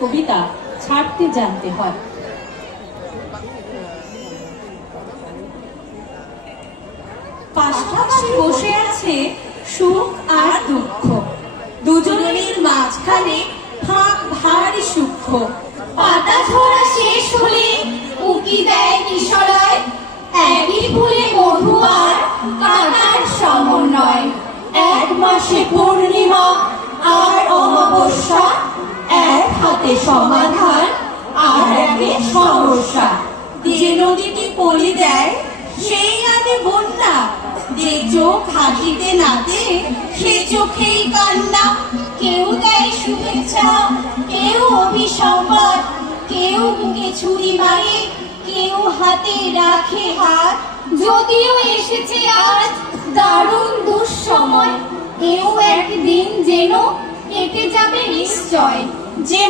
কবিতা ছাড়তে জানতে হয়। পাশাপাশি বসে আছে সুখ আর দুঃখ, দুজনের মাঝখানে ফাঁক ভারী সূক্ষ্ম। পাতা ঝরা শেষ হলে উকি দেয় নিশরায়, একই ফুলে মধু আর কাঁটার সমন্বয়। এক মাসে পূর্ণিমা আর অমাবস্যা, এক হাতে সমাধান আর একে সমস্যা। যে নদীটি পলি দেয় সেই আনে বন্যা, যে চোখ হাসিতে নাতে সে চোখেই কান্না। কেউ দেয় শুভেচ্ছা, কেউ অভিসংবাদ, কেউ বুকে ছুরি মারে, কেউ হাতে রাখে হাত। যদিও এসেছে আজ দারুণ দুঃসময়, এও একদিন যেন কেটে যাবে নিশ্চয়। যে